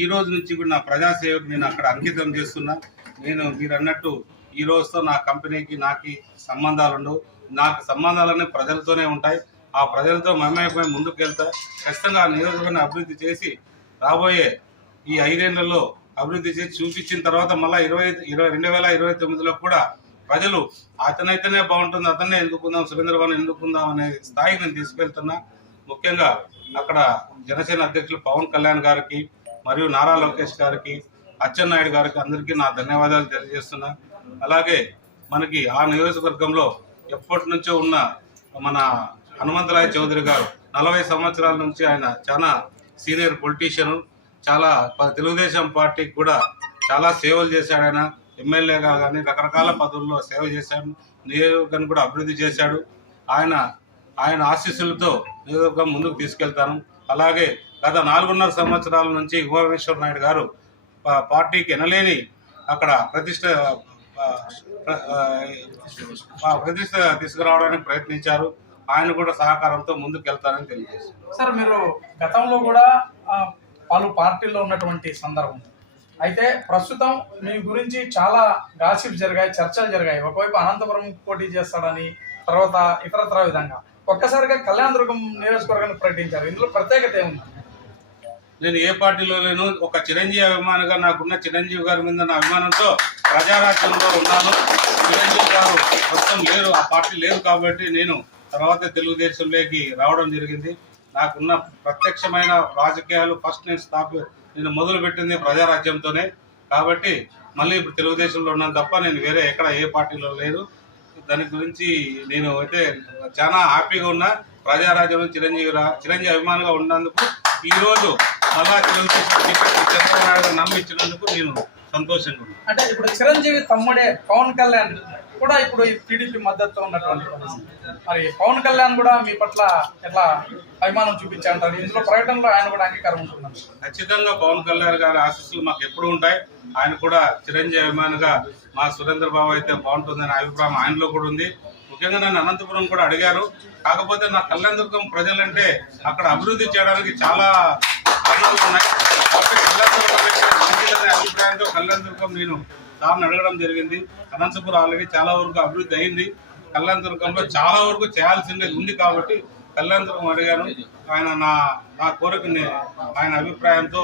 ఈ రోజు నుంచి కూడా నా ప్రజాసేవకు నేను అక్కడ అంకితం చేస్తున్నా. నేను మీరు అన్నట్టు ఈ రోజుతో నా కంపెనీకి నాకు సంబంధాలు ఉండవు. నాకు సంబంధాలన్నీ ప్రజలతోనే ఉంటాయి. ఆ ప్రజలతో మమేకమై ముందుకు వెళ్తా. ఖచ్చితంగా ఆ నియోజకవర్గాన్ని అభివృద్ధి చేసి రాబోయే ఈ 5 ఏళ్లలో అభివృద్ధి చేసి చూపించిన తర్వాత మళ్ళీ 2029లో కూడా ప్రజలు అతనైతేనే బాగుంటుంది, అతన్నే ఎన్నుకుందాం, సురేంద్రబాబుని ఎన్నుకుందాం అనే స్థాయికి నేను తీసుకెళ్తున్నా. ముఖ్యంగా అక్కడ జనసేన అధ్యక్షులు పవన్ కళ్యాణ్ గారికి మరియు నారా లోకేష్ గారికి, అచ్చెన్నాయుడు గారికి అందరికీ నా ధన్యవాదాలు తెలియజేస్తున్నా. అలాగే మనకి ఆ నియోజకవర్గంలో ఎప్పటి నుంచో ఉన్న మన హనుమంతరాయ చౌదరి గారు 40 సంవత్సరాల నుంచి ఆయన చాలా సీనియర్ పొలిటీషియన్, చాలా తెలుగుదేశం పార్టీకి కూడా చాలా సేవలు చేశాడు. ఆయన ఎమ్మెల్యేగా కానీ రకరకాల పదవుల్లో సేవ చేశాడు. నియోజకవర్గాన్ని కూడా అభివృద్ధి చేశాడు. ఆయన ఆశీస్సులతో నియోజకవర్గం ముందుకు తీసుకెళ్తాను. అలాగే గత 4.5 సంవత్సరాల నుంచి ఉమామేశ్వర నాయుడు గారు పార్టీకి ఎనలేని అక్కడ ప్రతిష్ట తీసుకురావడానికి ప్రయత్నించారు. ఆయన కూడా సహకారంతో ముందుకు వెళ్తారని తెలియజేస్తారు. సార్, మీరు గతంలో కూడా పలు పార్టీల్లో ఉన్నటువంటి సందర్భం అయితే ప్రస్తుతం మీ గురించి చాలా గాసిప్ జరిగాయి, చర్చలు జరిగాయి. ఒకవైపు అనంతపురం పోటీ చేస్తాడని, తర్వాత ఇతరత్ర విధంగా ఒక్కసారిగా కళ్యాణదుర్గం నియోజకవర్గాన్ని ప్రకటించారు. ఇందులో ప్రత్యేకత ఏముంది? నేను ఏ పార్టీలో లేను. ఒక చిరంజీవి అభిమానిగా నాకున్న చిరంజీవి గారి మీద నా అభిమానంతో ప్రజారాజ్యంలో ఉన్నాను. చిరంజీవి గారు మొత్తం లేరు, ఆ పార్టీ లేదు కాబట్టి నేను తర్వాత తెలుగుదేశంలోకి రావడం జరిగింది. నాకున్న ప్రత్యక్షమైన రాజకీయాలు ఫస్ట్ నేను మొదలుపెట్టింది ప్రజారాజ్యంతోనే. కాబట్టి మళ్ళీ ఇప్పుడు తెలుగుదేశంలో ఉన్నాను తప్ప నేను వేరే ఎక్కడ ఏ పార్టీలో లేదు. దాని గురించి నేను అయితే చాలా హ్యాపీగా ఉన్నా. ప్రజారాజ్యంలో చిరంజీవి అభిమానిగా ఉన్నందుకు ఈరోజు అలా తెలుగుదేశం చంద్రబాబు నాయుడు నమ్మించినందుకు నేను సంతోషంగా ఉన్నాను. అంటే ఇప్పుడు చిరంజీవి తమ్ముడే పవన్ కళ్యాణ్ కూడా ఇప్పుడు ఈ టీడీపీ మద్దతు ఉన్నటువంటి మరి పవన్ కళ్యాణ్ కూడా మీ పట్ల ఎట్లా అభిమానం చూపించారంటారు? ఇందులో ప్రకటనలో ఆయన కూడా అంగీకారం ఉంటున్నారు. ఖచ్చితంగా పవన్ కళ్యాణ్ గారి ఆశీస్సులు మాకు ఎప్పుడు ఉంటాయి. ఆయన కూడా చిరంజీవి అభిమానిగా మా సురేంద్రబాబు అయితే బాగుంటుందనే అభిప్రాయం ఆయనలో కూడా ఉంది. ముఖ్యంగా నన్ను అనంతపురం కూడా అడిగారు. కాకపోతే నా కళ్యాణదుర్గం ప్రజలంటే అక్కడ అభివృద్ధి చేయడానికి చాలా కారణాలు ఉన్నాయి. కాబట్టి కళ్యాణదుర్గం అభిప్రాయంతో కళ్యాణదుర్గం నేను సార్ని అడగడం జరిగింది. అనంతపురం ఆల్రెడీ చాలా వరకు అభివృద్ధి అయింది. కళ్యాణదుర్గంలో చాలా వరకు చేయాల్సిందే ఉంది కాబట్టి కళ్యాణదుర్గం అడిగాను. ఆయన నా కోరికని ఆయన అభిప్రాయంతో